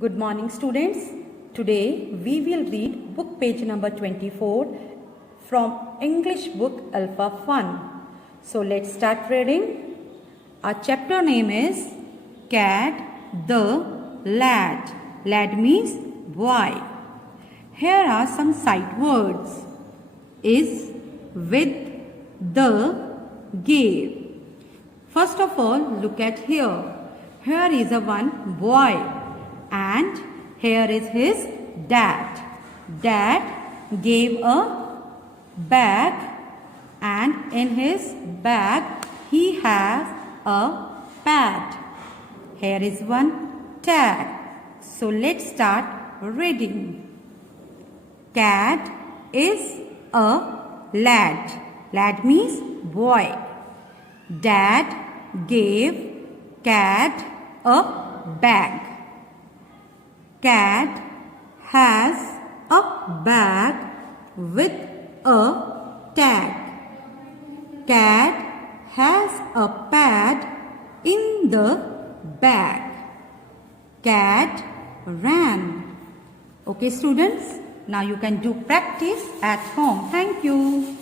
Good morning, students. Today we will read book page number 24 from English book Alpha Fun. So let's start reading. Our chapter name is Cat the Lad. Lad means boy. Here are some sight words. Is, with, the, gave. First of all, look at here. Here is a one boy. And here is his dad. Dad gave a bag, and in his bag he has a pad. Here is one tag. So let's start reading. Cat is a lad. Lad means boy. Dad gave cat a bag. Cat has a bag with a tag. Cat has a pad in the bag. Cat ran. Okay, students, now you can do practice at home. Thank you.